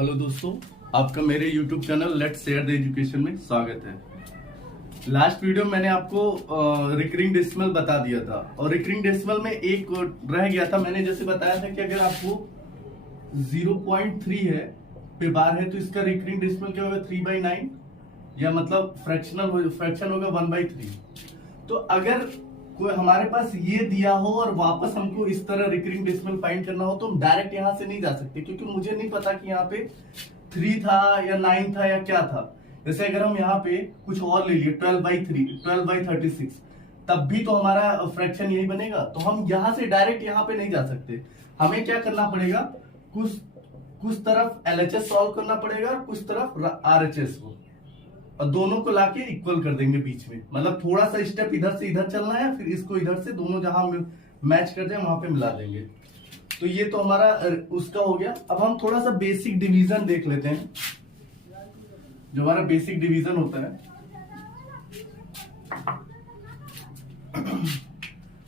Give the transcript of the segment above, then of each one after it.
Hello दोस्तों, आपका मेरे YouTube channel let's share the education में स्वागत है। लास्ट वीडियो में मैंने आपको रिकरिंग डेसिमल बता दिया था और रिकरिंग डेसिमल में एक रह गया था। मैंने जैसे बताया था कि अगर आपको 0.3 है पे बार है तो इसका रिकरिंग डेसिमल क्या होगा 3/9 या मतलब फ्रैक्शन होगा 1/3। तो अगर कोई हमारे पास ये दिया हो और वापस हमको इस तरह रिकरिंग डेसिमल फाइंड करना हो तो हम डायरेक्ट यहां से नहीं जा सकते, क्योंकि मुझे नहीं पता कि यहाँ पे 3 था या 9 था या क्या था। जैसे अगर हम यहाँ पे कुछ और ले लिए 12/36, तब भी तो हमारा फ्रैक्शन यही बनेगा। तो हम यहाँ से डायरेक्ट यहाँ पे नहीं जा सकते, हमें क्या करना पड़ेगा, कुछ तरफ LHS सॉल्व करना पड़ेगा और कुछ तरफ RHS को, और दोनों को लाके इक्वल कर देंगे बीच में। मतलब थोड़ा सा स्टेप इधर से इधर चलना है, फिर इसको इधर से दोनों जहां मैच कर जाए वहां पे मिला देंगे। तो ये तो हमारा उसका हो गया। अब हम थोड़ा सा बेसिक डिवीजन देख लेते हैं, जो हमारा बेसिक डिवीजन होता है।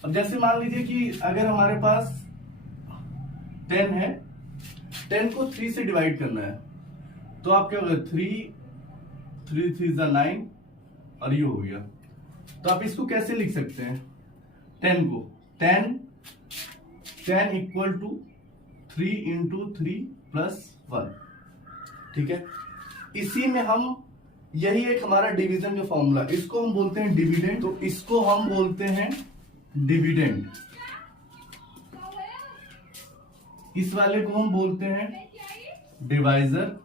अब जैसे मान लीजिए कि अगर हमारे पास 10 है, 10 को 3 से डिवाइड करना है, तो आप क्या होगा 3 3 9 और ये हो गया। तो आप इसको कैसे लिख सकते हैं, 10 को 10 इक्वल टू 3 इंटू 3 प्लस 1। ठीक है, इसी में हम यही एक हमारा डिवीजन का फॉर्मूला, इसको हम बोलते हैं डिविडेंड। तो इसको हम बोलते हैं डिविडेंड, इस वाले को हम बोलते हैं डिवाइजर।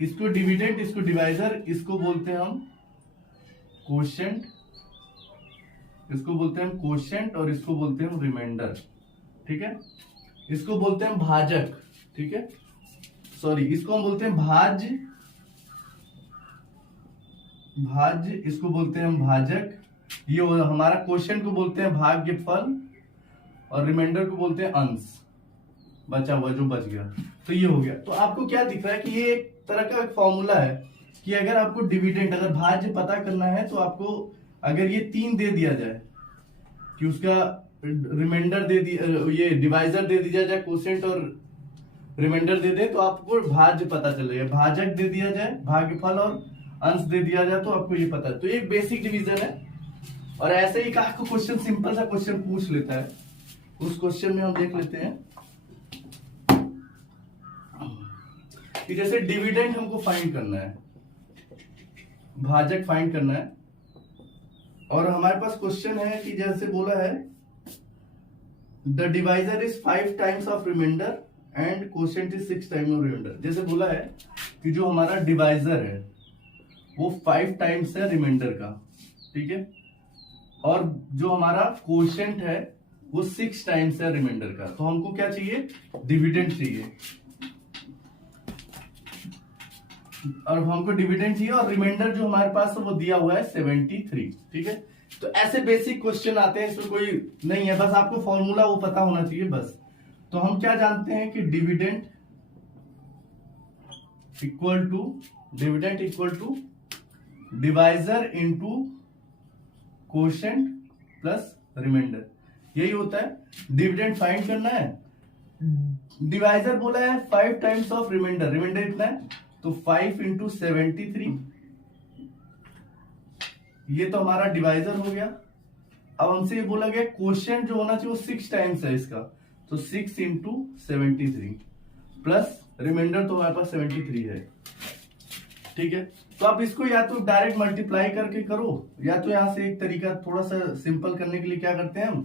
इसको डिविडेंड, इसको डिवाइजर, इसको बोलते हैं हम कोशेंट, इसको बोलते हैं हम कोशेंट और इसको बोलते हैं हम रिमाइंडर। ठीक है, इसको बोलते हैं भाजक। ठीक है, सॉरी, इसको हम बोलते हैं भाज्य, इसको बोलते हैं हम भाजक। ये हमारा कोशेंट को बोलते हैं भाग्यफल और रिमाइंडर को बोलते हैं अंश, बचा हुआ जो बच गया। तो ये हो गया। तो आपको क्या दिख रहा है कि ये एक तरह का एक फॉर्मूला है कि अगर आपको डिविडेंड, अगर भाज्य पता करना है तो आपको अगर ये 3 दे दिया जाए कि उसका रिमाइंडर दे दिया, ये डिवाइजर दे दिया जाए, कोशेंट और रिमाइंडर दे दे, तो आपको भाज्य पता चलेगा। भाजक दे दिया जाए, भाग्यफल और अंश दे दिया जाए, तो आपको ये पता है। तो एक बेसिक डिवीजन है। और ऐसे ही आपको क्वेश्चन, सिंपल सा क्वेश्चन पूछ लेता है, उस क्वेश्चन में हम देख लेते हैं कि जैसे डिविडेंड हमको फाइंड करना है, भाजक फाइंड करना है, और हमारे पास क्वेश्चन है कि जैसे बोला है the divisor is 5 times of remainder and quotient is 6 times of remainder. जैसे बोला है कि जो हमारा डिवाइजर है वो 5 टाइम्स है रिमाइंडर का, ठीक है, और जो हमारा कोशेंट है वो 6 टाइम्स है रिमाइंडर का। तो हमको क्या चाहिए, डिविडेंड चाहिए, और हमको डिविडेंड चाहिए, और रिमाइंडर जो हमारे पास है वो दिया हुआ है 73। ठीक है, तो ऐसे बेसिक क्वेश्चन आते हैं, इसमें कोई नहीं है, बस आपको फॉर्मूला वो पता होना चाहिए बस। तो हम क्या जानते हैं कि dividend equal to divisor into quotient plus remainder, यही होता है। डिविडेंड फाइंड करना है, डिवाइजर बोला है 5 टाइम्स ऑफ रिमाइंडर, रिमाइंडर इतना है तो 5 इंटू 73, ये तो हमारा डिवाइजर हो गया। अब हमसे ये बोला गया कोशेंट जो होना चाहिए वो 6 टाइम्स है इसका, तो 6 इंटू 73 प्लस रिमाइंडर तो हमारे पास 73 है। ठीक है, तो आप इसको या तो डायरेक्ट मल्टीप्लाई करके करो, या तो यहां से एक तरीका थोड़ा सा सिंपल करने के लिए क्या करते हैं हम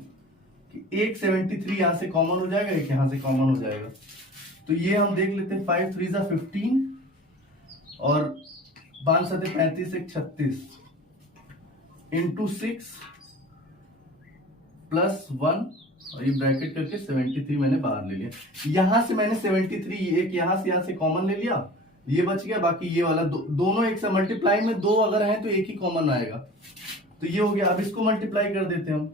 कि एक 73 यहां से कॉमन हो जाएगा, एक यहां से कॉमन हो जाएगा। तो ये हम देख लेते हैं 5 3 15 और 5 7 35 1 36 इंटू 6 प्लस 1, और ये ब्रैकेट करके 73 मैंने बाहर ले लिया। यहां से मैंने 73 एक यहां से कॉमन ले लिया, ये बच गया, बाकी ये वाला दोनों एक से मल्टीप्लाई में 2 अगर है तो एक ही कॉमन आएगा, तो ये हो गया। अब इसको मल्टीप्लाई कर देते हैं हम,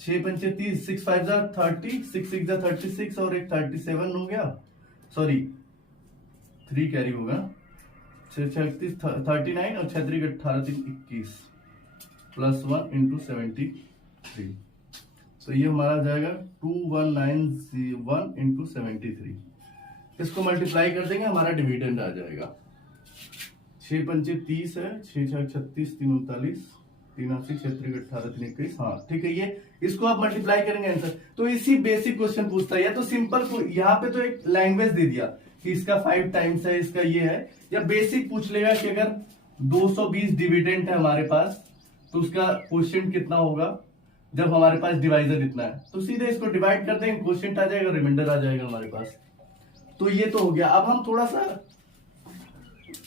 6 पंचे 30, 6 5 30, 6 6 36 और एक 37 हो गया, सॉरी 3 कैरी होगा, 36 39 और 6 3 18 3 21 प्लस 1 इंटू 73। तो ये हमारा आ जाएगा 2191 इंटू 73। इसको मल्टीप्लाई कर देंगे, हमारा डिविडेंड आ जाएगा 6 पंचे 30 है, 6 6 36, 3 39, 3 80, 6 3 18, 3 21। हाँ ठीक है, ये इसको आप मल्टीप्लाई करेंगे आंसर। तो इसी बेसिक क्वेश्चन पूछता है, या तो सिंपल यहाँ पे तो एक लैंग्वेज दे दिया कि इसका 5 टाइम्स है, इसका ये है, या बेसिक पूछ लेगा कि अगर 220 डिविडेंड है हमारे पास तो उसका क्वेश्चन कितना होगा जब हमारे पास डिवाइजर इतना है। तो सीधे इसको डिवाइड कर देंगे, क्वेश्चन आ जाएगा, रिमाइंडर आ जाएगा हमारे पास। तो ये तो हो गया। अब हम थोड़ा सा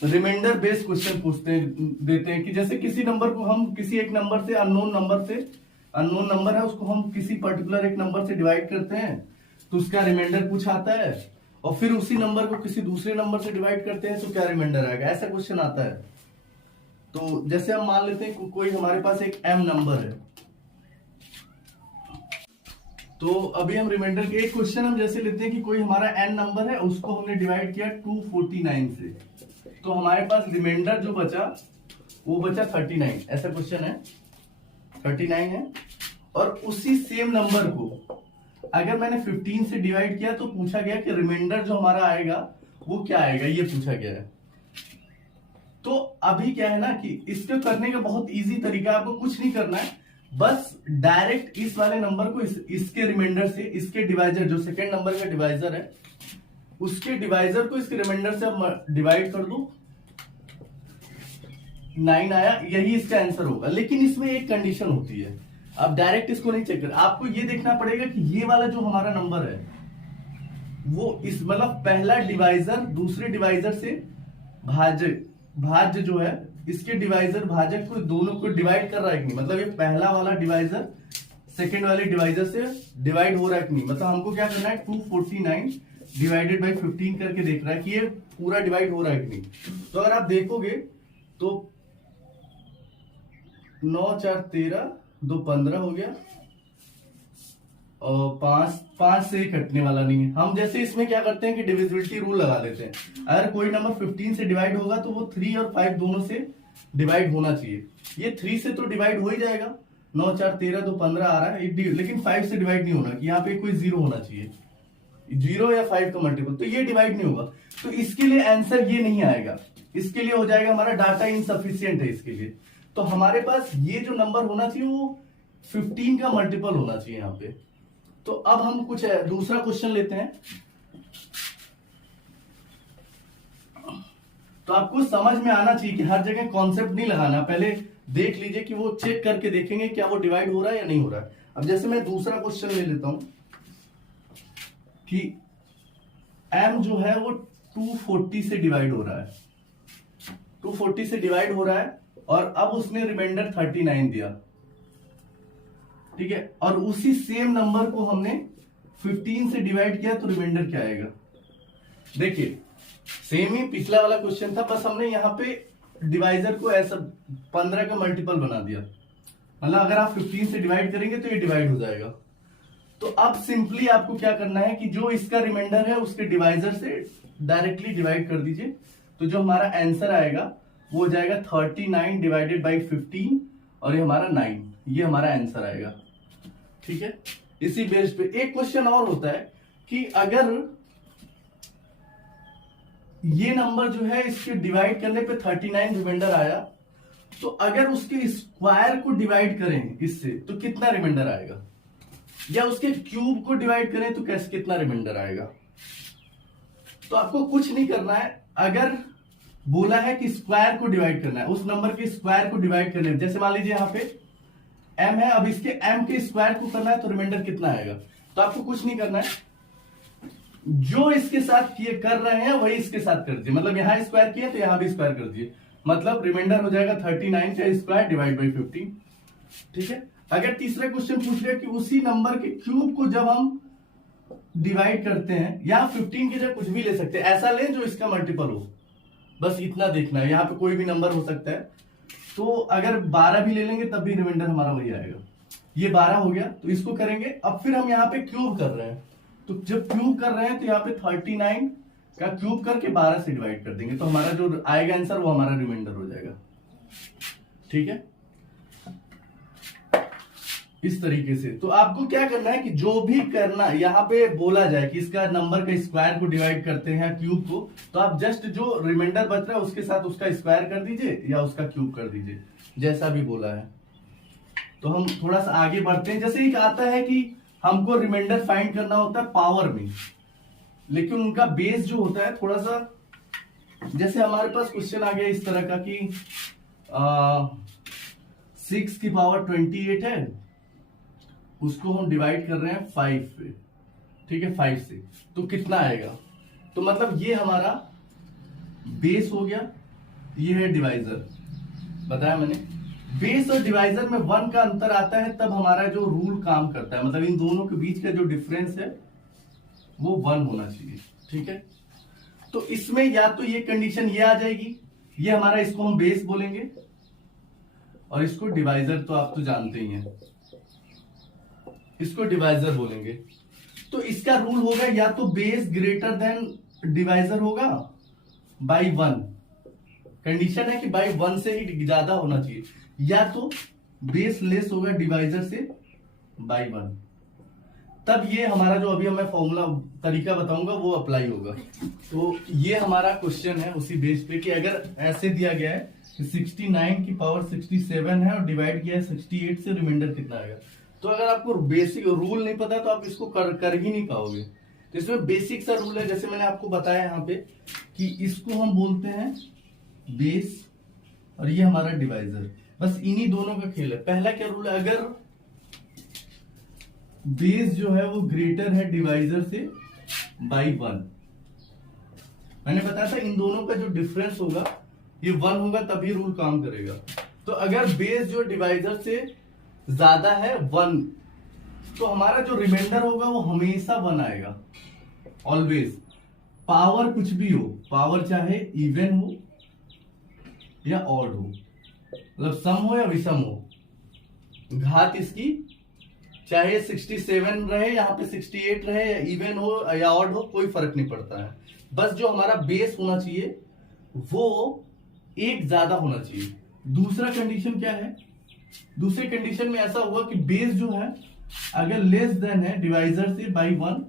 रिमाइंडर बेस्ड क्वेश्चन देते हैं कि जैसे किसी नंबर को हम किसी एक नंबर से अननोन नंबर है उसको हम किसी पर्टिकुलर एक नंबर से डिवाइड करते हैं तो उसका रिमाइंडर कुछ आता है, और फिर उसी नंबर को किसी दूसरे नंबर से डिवाइड करते हैं तो क्या रिमाइंडर आएगा, ऐसा क्वेश्चन आता है। तो जैसे हम मान लेते हैं कोई हमारे पास एक m नंबर है, तो अभी हम रिमाइंडर के एक क्वेश्चन हम जैसे लेते हैं कि कोई हमारा n नंबर है, उसको हमने डिवाइड किया 249 से, तो हमारे पास रिमाइंडर जो बचा वो बचा 39। ऐसा क्वेश्चन है, 39 है। और उसी सेम नंबर को अगर मैंने 15 से डिवाइड किया तो पूछा गया कि रिमाइंडर जो हमारा आएगा वो क्या आएगा, ये पूछा गया है। तो अभी क्या है ना कि इसको करने का बहुत इजी तरीका, आपको कुछ नहीं करना है, बस डायरेक्ट इस वाले नंबर को इसके रिमाइंडर से, इसके डिवाइजर जो सेकेंड नंबर का डिवाइजर है उसके डिवाइजर को इसके रिमाइंडर से अब डिवाइड कर दो, 9 आया, यही इसका आंसर होगा। लेकिन इसमें एक कंडीशन होती है, आप डायरेक्ट इसको नहीं चेक कर, आपको ये देखना पड़ेगा कि ये वाला जो हमारा नंबर है वो इस मतलब पहला डिवाइजर दूसरे डिवाइजर से भाज्य जो है इसके डिवाइजर भाजक को दोनों को डिवाइड कर रहा है कि नहीं, मतलब ये पहला वाला डिवाइजर सेकेंड वाले डिवाइजर से डिवाइड हो रहा है कि नहीं। मतलब हमको क्या करना है 249 डिवाइडेड बाई 15 करके देख रहा है कि ये पूरा डिवाइड हो रहा है कि नहीं। तो अगर आप देखोगे तो 9 4 13 2 15 हो गया, और 5 से कटने वाला नहीं है। हम जैसे इसमें क्या करते हैं कि डिविजिबिलिटी रूल लगा देते हैं, अगर कोई नंबर 15 से डिवाइड होगा तो वो 3 और 5 दोनों से डिवाइड होना चाहिए। ये 3 से तो डिवाइड हो ही जाएगा, 9 4 13 2 15 आ रहा है, लेकिन 5 से डिवाइड नहीं होना, कि यहाँ पे कोई 0 होना चाहिए, 0 या 5 का मल्टीपल, तो ये डिवाइड नहीं होगा। तो इसके लिए आंसर ये नहीं आएगा, इसके लिए हो जाएगा हमारा डाटा इनसफिशियंट है इसके लिए। तो हमारे पास ये जो नंबर होना चाहिए वो 15 का मल्टीपल होना चाहिए यहाँ पे। तो अब हम कुछ दूसरा क्वेश्चन लेते हैं। तो आपको समझ में आना चाहिए कि हर जगह कॉन्सेप्ट नहीं लगाना, पहले देख लीजिए कि वो चेक करके देखेंगे क्या वो डिवाइड हो रहा है या नहीं हो रहा है। अब जैसे मैं दूसरा क्वेश्चन ले लेता हूं कि m जो है वो 240 से डिवाइड हो रहा है, 240 से डिवाइड हो रहा है, और अब उसने रिमाइंडर 39 दिया, ठीक है, और उसी सेम नंबर को हमने 15 से डिवाइड किया तो रिमाइंडर क्या आएगा। देखिए सेम ही पिछला वाला क्वेश्चन था, बस हमने यहाँ पे डिवाइजर को ऐसा 15 का मल्टीपल बना दिया, मतलब अगर आप 15 से डिवाइड करेंगे तो ये डिवाइड हो जाएगा। तो अब सिंपली आपको क्या करना है कि जो इसका रिमाइंडर है उसके डिवाइजर से डायरेक्टली डिवाइड कर दीजिए, तो जो हमारा आंसर आएगा वो हो जाएगा 39 डिवाइडेड बाई 15, और ये हमारा 9, ये हमारा आंसर आएगा, ठीक है। इसी बेस पे एक क्वेश्चन और होता है कि अगर ये नंबर जो है इसके डिवाइड करने पे 39 रिमाइंडर आया, तो अगर उसके स्क्वायर को डिवाइड करें इससे तो कितना रिमाइंडर आएगा, या उसके क्यूब को डिवाइड करें तो कैसे कितना रिमाइंडर आएगा। तो आपको कुछ नहीं करना है, अगर बोला है कि स्क्वायर को डिवाइड करना है, उस नंबर के स्क्वायर को डिवाइड करना है, जैसे मान लीजिए यहाँ पे m है, अब इसके m के स्क्वायर को करना है तो रिमाइंडर कितना आएगा। तो आपको कुछ नहीं करना है, जो इसके साथ किए कर रहे हैं वही इसके साथ कर दीजिए, मतलब यहां स्क्वायर किया तो यहां भी स्क्वायर कर दीजिए, मतलब रिमाइंडर हो जाएगा 39 का स्क्वायर डिवाइड बाई 15, ठीक है। अगर तीसरा क्वेश्चन पूछ लिया कि उसी नंबर के क्यूब को जब हम डिवाइड करते हैं, या 15 की जगह कुछ भी ले सकते हैं, ऐसा लें जो इसका मल्टीपल हो, बस इतना देखना है, यहाँ पे कोई भी नंबर हो सकता है। तो अगर 12 भी ले लेंगे तब भी रिमाइंडर हमारा वही आएगा। ये 12 हो गया, तो इसको करेंगे। अब फिर हम यहाँ पे क्यूब कर रहे हैं, तो जब क्यूब कर रहे हैं तो यहाँ पे 39 का क्यूब करके 12 से डिवाइड कर देंगे, तो हमारा जो आएगा आंसर वो हमारा रिमाइंडर हो जाएगा, ठीक है। इस तरीके से। तो आपको क्या करना है कि जो भी करना यहाँ पे बोला जाए कि इसका नंबर का स्क्वायर को डिवाइड करते हैं क्यूब को, तो आप जस्ट जो रिमाइंडर बच रहा है उसके साथ उसका स्क्वायर कर दीजिए या उसका क्यूब कर दीजिए, जैसा भी बोला है। तो हम थोड़ा सा आगे बढ़ते हैं। जैसे एक आता है कि हमको रिमाइंडर फाइंड करना होता है पावर में, लेकिन उनका बेस जो होता है थोड़ा सा, जैसे हमारे पास क्वेश्चन आ गया इस तरह का कि 6 की पावर 28 है, उसको हम डिवाइड कर रहे हैं 5 पे, ठीक है, 5 से, तो कितना आएगा? तो मतलब ये हमारा बेस हो गया, ये है डिवाइजर। बताया मैंने, बेस और डिवाइजर में 1 का अंतर आता है तब हमारा जो रूल काम करता है, मतलब इन दोनों के बीच का जो डिफरेंस है वो 1 होना चाहिए, ठीक है। तो इसमें या तो ये कंडीशन ये आ जाएगी, ये हमारा, इसको हम बेस बोलेंगे और इसको डिवाइजर, तो आप तो जानते ही हैं, इसको डिवाइजर बोलेंगे। तो इसका रूल होगा या तो बेस ग्रेटर देन डिवाइजर होगा बाई 1, कंडीशन है कि बाई 1 से ही ज्यादा होना चाहिए, या तो बेस लेस होगा डिवाइजर से बाई 1, तब ये हमारा जो अभी मैं फॉर्मूला तरीका बताऊंगा वो अप्लाई होगा। तो ये हमारा क्वेश्चन है उसी बेस पे कि अगर ऐसे दिया गया है कि 69 की पावर 67 है और डिवाइड किया है 68 से, रिमाइंडर कितना आएगा। तो अगर आपको बेसिक रूल नहीं पता तो आप इसको कर ही नहीं पाओगे। तो इसमें बेसिक सा रूल है, जैसे मैंने आपको बताया यहाँ पे कि इसको हम बोलते हैं बेस और ये हमारा डिवाइजर, बस इन्हीं दोनों का खेल है। पहला क्या रूल है, अगर बेस जो है वो ग्रेटर है डिवाइजर से बाई 1, मैंने बताया था इन दोनों का जो डिफरेंस होगा ये 1 होगा तभी रूल काम करेगा। तो अगर बेस जो डिवाइजर से ज्यादा है 1, तो हमारा जो रिमाइंडर होगा वो हमेशा 1 आएगा, ऑलवेज। पावर कुछ भी हो, पावर चाहे इवन हो या ऑड हो, मतलब सम हो या विषम हो, घात इसकी चाहे 67 रहे, यहाँ पे 68 रहे, या इवन हो या ऑड हो, कोई फर्क नहीं पड़ता है। बस जो हमारा बेस होना चाहिए वो 1 ज्यादा होना चाहिए। दूसरा कंडीशन क्या है, दूसरे कंडीशन में ऐसा हुआ कि बेस जो है अगर लेस देन है डिवाइजर से बाई 1,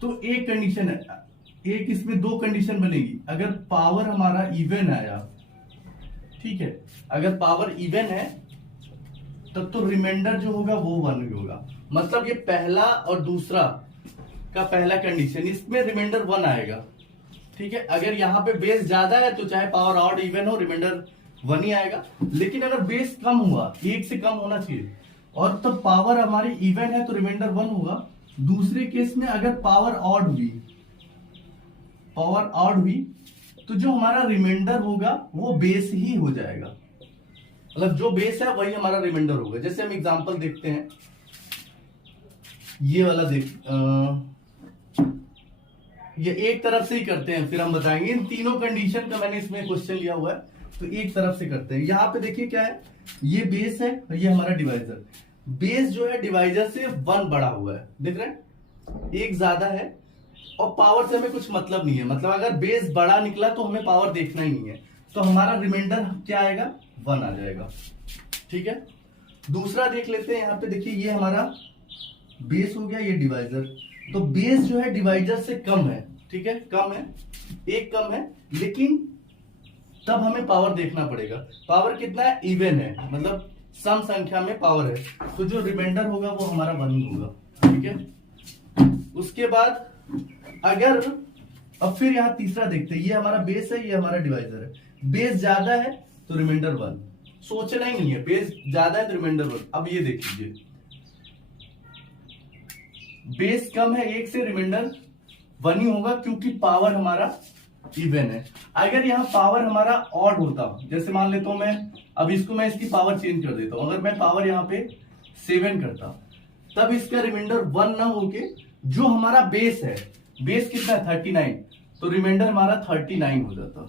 तो एक कंडीशन है, एक इसमें 2 कंडीशन बनेगी। अगर पावर हमारा इवन आया, ठीक है, अगर पावर इवन है तब तो रिमाइंडर जो होगा वो 1 होगा, मतलब ये पहला और दूसरा का पहला कंडीशन, इसमें रिमाइंडर 1 आएगा, ठीक है। अगर यहाँ पे बेस ज्यादा है तो चाहे पावर ऑड इवन हो, रिमाइंडर 1 ही आएगा। लेकिन अगर बेस कम हुआ, 1 से कम होना चाहिए, और तब पावर हमारी इवन है तो रिमाइंडर 1 होगा। दूसरे केस में अगर पावर ऑड हुई, तो जो हमारा रिमाइंडर होगा वो बेस ही हो जाएगा, मतलब जो बेस है वही हमारा रिमाइंडर होगा। जैसे हम एग्जांपल देखते हैं, ये वाला ये एक तरफ से ही करते हैं, फिर हम बताएंगे। इन तीनों कंडीशन का मैंने इसमें क्वेश्चन लिया हुआ है, तो एक तरफ से करते हैं। यहाँ पे देखिए क्या है, ये बेस है और ये हमारा डिवाइजर। बेस जो है डिवाइजर से 1 बड़ा हुआ है, देख रहे हैं, 1 ज्यादा है, और पावर से हमें कुछ मतलब नहीं है, मतलब अगर बेस बड़ा निकला तो हमें पावर देखना ही नहीं है, तो हमारा रिमाइंडर क्या आएगा, 1 आ जाएगा, ठीक है। दूसरा देख लेते हैं, यहाँ पे देखिए ये हमारा बेस हो गया, ये डिवाइजर। तो बेस जो है डिवाइजर से कम है, ठीक है, कम है, 1 कम है, लेकिन तब हमें पावर देखना पड़ेगा। पावर कितना है, इवन है, मतलब सम संख्या में पावर है, तो जो रिमाइंडर होगा वो हमारा 1 होगा, ठीक है। उसके बाद अगर अब फिर यहाँ तीसरा देखते हैं, ये हमारा बेस है, ये हमारा डिवाइजर है। बेस ज्यादा है तो रिमाइंडर 1, सोचना ही नहीं है, बेस ज्यादा है तो रिमाइंडर 1। अब ये देख लीजिए, बेस कम है 1 से, रिमाइंडर 1 ही होगा, क्योंकि पावर हमारा इवन है। अगर यहाँ पावर हमारा ऑड होता, जैसे मान लेता हूं मैं, अब इसको मैं इसकी पावर चेंज कर देता हूं, अगर मैं पावर यहाँ पे 7 करता, तब इसका रिमाइंडर 1 ना होके जो हमारा बेस है, बेस कितना है 39, तो रिमाइंडर हमारा 39 हो जाता।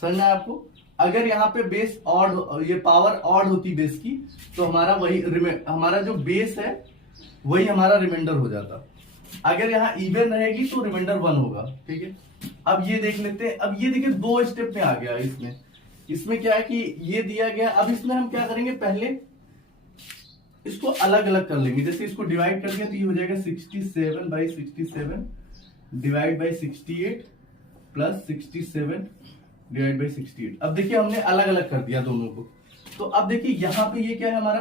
समझना है आपको। अगर यहाँ पे बेस ऑड, ये पावर ऑड होती बेस की, तो हमारा वही हमारा जो बेस है वही हमारा रिमाइंडर हो जाता। अगर यहाँ इवन रहेगी तो रिमाइंडर 1 होगा, ठीक है। अब ये देख लेते हैं, अब ये देखिए 2 स्टेप में आ गया। इसमें क्या है कि ये दिया गया, अब इसमें हम क्या करेंगे, पहले इसको अलग अलग कर लेंगे। जैसे इसको डिवाइड कर दिया तो ये हो जाएगा 67/67 divide by 68 plus 67 divide by 68। अब देखिए हमने अलग अलग कर दिया दोनों को। तो अब देखिए यहां पे ये क्या है हमारा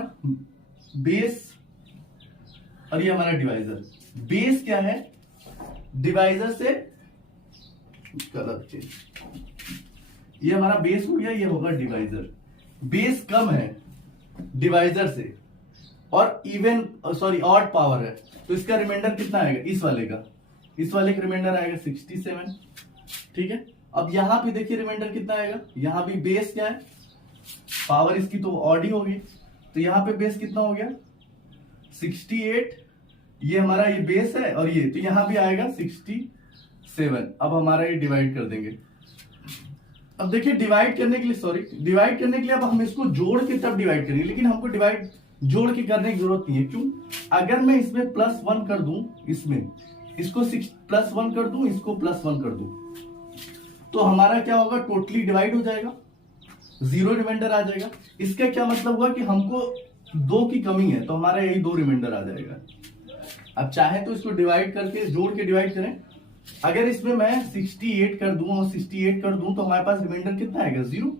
बेस और ये हमारा डिवाइजर। बेस क्या है, डिवाइजर से कलर चेंज, ये हमारा बेस हो गया, ये होगा डिवाइजर। बेस कम है डिवाइजर से और इवन सॉरी ऑड पावर है, तो इसका रिमाइंडर कितना आएगा, इस वाले का रिमाइंडर आएगा 67। ठीक है, अब यहां पे देखिए रिमाइंडर कितना आएगा, यहां भी बेस क्या है, पावर इसकी तो ऑड ही होगी, तो यहां पे बेस कितना हो गया 68, ये हमारा ये बेस है और ये, तो यहां भी आएगा 67। अब हमारा ये डिवाइड कर देंगे। अब देखिए डिवाइड करने के लिए अब हम इसको जोड़ के तब डिवाइड करेंगे, लेकिन हमको डिवाइड जोड़ के करने की जरूरत नहीं है। क्यों, अगर मैं इसमें +1 कर दूं, इसमें इसको +1 कर दूं, इसको +1 कर दूं, तो हमारा क्या होगा, टोटली डिवाइड हो जाएगा, 0 रिमाइंडर आ जाएगा। इसका क्या मतलब हुआ कि हमको 2 की कमी है, तो हमारा यही 2 रिमाइंडर आ जाएगा। अब चाहे तो इसको डिवाइड करके जोड़ के डिवाइड करें। अगर इसमें मैं 68 कर दूं और 68 कर दूं तो हमारे पास रिमाइंडर कितना आएगा 0।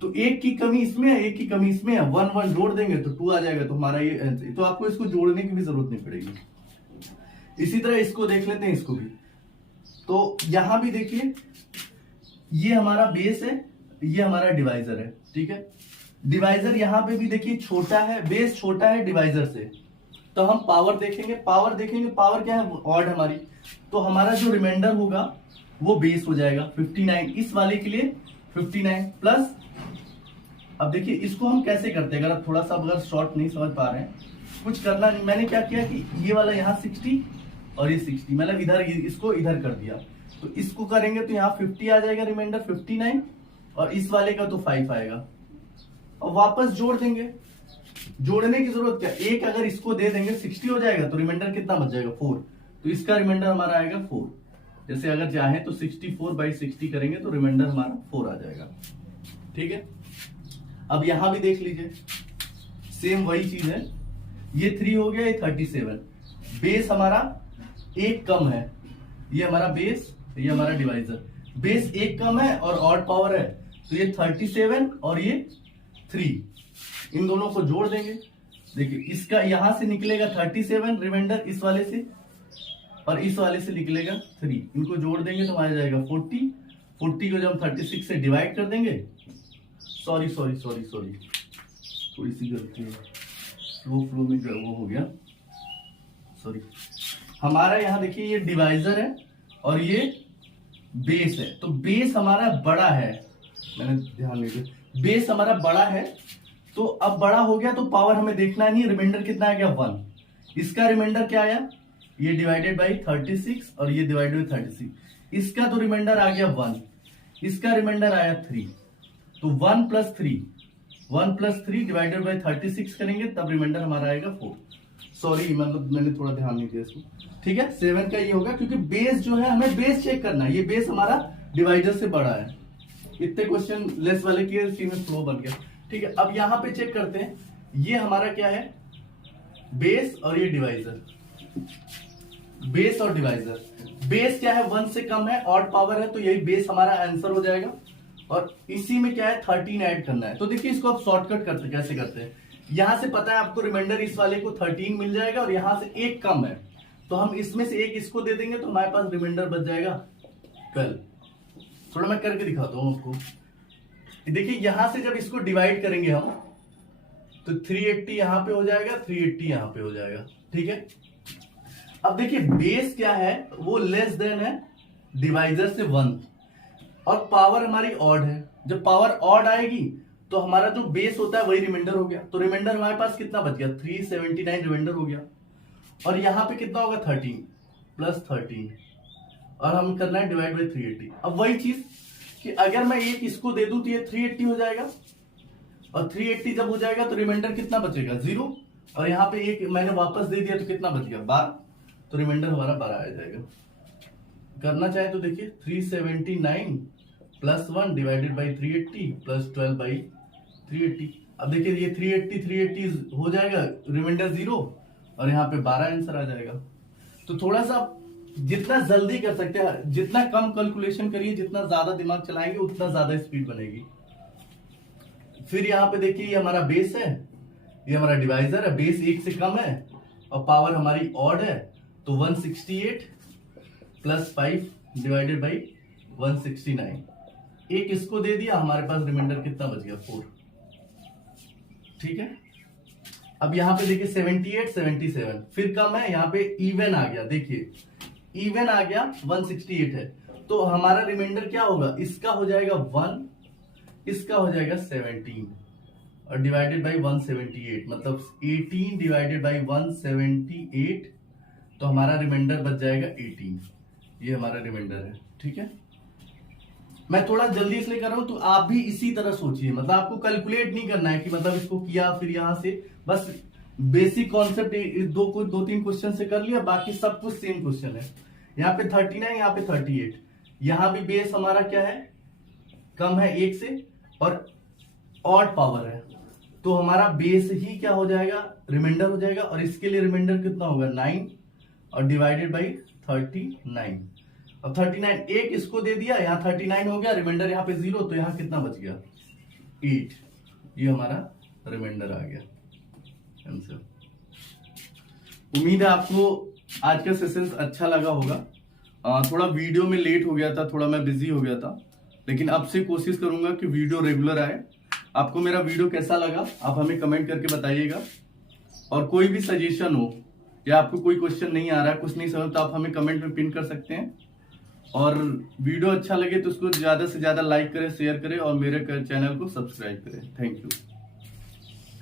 तो 1 की कमी इसमें है, 1 की कमी इसमें है, 1 1 जोड़ देंगे तो 2 आ जाएगा। तो हमारा ये आंसर, तो आपको इसको जोड़ने की भी जरूरत नहीं पड़ेगी। इसी तरह इसको देख लेते हैं, इसको भी। तो यहां भी देखिए ये हमारा बेस है, ये हमारा डिवाइजर है। ठीक है, डिवाइजर यहां पे भी देखिए छोटा है, बेस छोटा है डिवाइजर से, तो हम पावर देखेंगे। पावर क्या है, ऑड हमारी, तो हमारा जो रिमाइंडर होगा वो बेस हो जाएगा 59, इस वाले के लिए 59 प्लस। अब देखिए इसको हम कैसे करते हैं, अगर आप थोड़ा सा अगर शॉर्ट नहीं समझ पा रहे हैं, कुछ करना नहीं, मैंने क्या किया कि ये वाला यहाँ 60 और ये 60, मतलब इधर इसको इधर कर दिया, तो इसको करेंगे तो यहाँ 50 आ जाएगा रिमाइंडर 59, और इस वाले का तो 5 आएगा, और वापस जोड़ देंगे। जोड़ने की जरूरत क्या, एक अगर इसको दे देंगे 60 हो जाएगा, तो रिमाइंडर कितना बच जाएगा 4, तो इसका रिमाइंडर हमारा आएगा 4। जैसे अगर चाहे तो 64/60 करेंगे तो रिमाइंडर हमारा 4 आ जाएगा। ठीक है, अब यहां भी देख लीजिए सेम वही चीज है, ये 3 हो गया, ये 37। बेस हमारा 1 कम है, ये हमारा बेस, ये हमारा डिवाइजर। बेस 1 कम है और ऑड पावर है, तो ये 37 और ये 3, इन दोनों को जोड़ देंगे। देखिए इसका यहां से निकलेगा 37 रिमाइंडर इस वाले से, और इस वाले से निकलेगा 3, इनको जोड़ देंगे तो आ जाएगा 40। 40 को जब हम 36 से डिवाइड कर देंगे, सॉरी थोड़ी सी गलती है, फ्लो में वो हो गया, सॉरी। हमारा यहाँ देखिए ये डिवाइजर है और ये बेस है, तो बेस हमारा बड़ा है, मैंने ध्यान नहीं दिया, बेस हमारा बड़ा है, तो अब बड़ा हो गया तो पावर हमें देखना नहीं, रिमाइंडर कितना आ गया 1। इसका रिमाइंडर क्या आया, ये डिवाइडेड बाई 36 और ये डिवाइडेड बाई 36, इसका तो रिमाइंडर आ गया 1, इसका रिमाइंडर आया 3, तो 1 प्लस 3 डिवाइडेड बाई 36 करेंगे तब रिमाइंडर हमारा आएगा 4। सॉरी, मतलब मैंने थोड़ा ध्यान नहीं दिया इसको। ठीक है, 7 का ये होगा, क्योंकि बेस जो है हमें बेस चेक करना है, ये बेस हमारा डिवाइडर से बड़ा है। इतने क्वेश्चन लेस वाले किए, इसी में फ्लो बन गया। ठीक है, अब यहां पे चेक करते हैं, ये हमारा क्या है, बेस और ये डिवाइजर, बेस और डिवाइजर। बेस क्या है 1 से कम है, ऑड पावर है, तो यही बेस हमारा आंसर हो जाएगा, और इसी में क्या है 13 ऐड करना है। तो देखिए इसको आप शॉर्टकट करते कैसे करते हैं, यहां से पता है आपको रिमाइंडर इस वाले को 13 मिल जाएगा, और यहां से 1 कम है, तो हम इसमें से 1 इसको दे देंगे, तो हमारे पास रिमाइंडर बच जाएगा 12। थोड़ा मैं करके दिखाता हूं आपको। देखिए यहां से जब इसको डिवाइड करेंगे हम, तो 380 यहां पे हो जाएगा, 380 यहां पे हो जाएगा। ठीक है, अब देखिए बेस क्या है, वो लेस देन है डिवाइजर से 1, और पावर हमारी ऑड है। जब पावर ऑड आएगी तो हमारा जो बेस होता है वही रिमाइंडर हो गया, तो रिमाइंडर हमारे पास कितना बच गया 379 रिमाइंडर हो गया, और यहां पे कितना होगा 13 प्लस 13, और हम करना है डिवाइड बाई 380। अब वही चीज कि अगर मैं एक इसको दे दूं तो ये 380 हो जाएगा, और 380 जब हो जाएगा तो रिमाइंडर कितना बचेगा 0, और यहाँ पे एक मैंने वापस दे दिया तो कितना बच गया 12, तो रिमाइंडर हमारा 12 आ जाएगा। करना चाहे तो देखिए 379 plus 1 divided by 380 plus 12 by 380, अब देखिए ये 380 हो जाएगा, रिमाइंडर 0 और यहाँ पे 12 आंसर आ जाएगा। तो थोड़ा सा जितना जल्दी कर सकते हैं, जितना कम कैलकुलेशन करिए, जितना ज्यादा दिमाग चलाएंगे उतना ज्यादा स्पीड बनेगी। फिर यहाँ पे देखिए ये हमारा बेस है, ये हमारा डिवाइजर है, बेस 1 से कम है और पावर हमारी ऑड है, तो 168 प्लस 5 डिवाइडेड बाई 169। एक इसको दे दिया, हमारे पास रिमाइंडर कितना बच गया 4। ठीक है, अब यहाँ पे देखिए 78 77 फिर कम है, यहाँ पे इवन आ गया, देखिए इवन आ गया 168 है, तो हमारा रिमाइंडर क्या होगा, इसका हो जाएगा 1, इसका हो जाएगा 17 और डिवाइडेड बाई 178, मतलब 18 डिवाइडेड बाई 178, तो हमारा रिमाइंडर बच जाएगा 18। ये हमारा रिमाइंडर है। ठीक है, मैं थोड़ा जल्दी इसलिए कर रहा हूं, तो आप भी इसी तरह सोचिए, मतलब आपको कैलकुलेट नहीं करना है कि मतलब इसको किया फिर यहां से, बस बेसिक कॉन्सेप्ट दो तीन क्वेश्चन से कर लिया, बाकी सब कुछ सेम क्वेश्चन है। यहाँ पे 39, यहाँ पे 38, यहाँ भी बेस हमारा क्या है, कम है 1 से और ऑड पावर है, तो हमारा बेस ही क्या हो जाएगा, रिमाइंडर हो जाएगा, और इसके लिए रिमाइंडर कितना होगा 9 और डिवाइडेड बाई 39। अब 39 एक इसको दे दिया, यहाँ 39 हो गया, रिमाइंडर यहाँ पे 0, तो यहाँ कितना बच गया 8। ये हमारा रिमाइंडर आ गया आंसर। उम्मीद है आपको आज का सेशन अच्छा लगा होगा। थोड़ा वीडियो में लेट हो गया था, थोड़ा मैं बिजी हो गया था, लेकिन अब से कोशिश करूंगा कि वीडियो रेगुलर आए। आपको मेरा वीडियो कैसा लगा आप हमें कमेंट करके बताइएगा, और कोई भी सजेशन हो या आपको कोई क्वेश्चन नहीं आ रहा है, कुछ नहीं समझ, तो आप हमें कमेंट में पिन कर सकते हैं। और वीडियो अच्छा लगे तो उसको ज्यादा से ज्यादा लाइक करें, शेयर करें और मेरे चैनल को सब्सक्राइब करें। Thank you.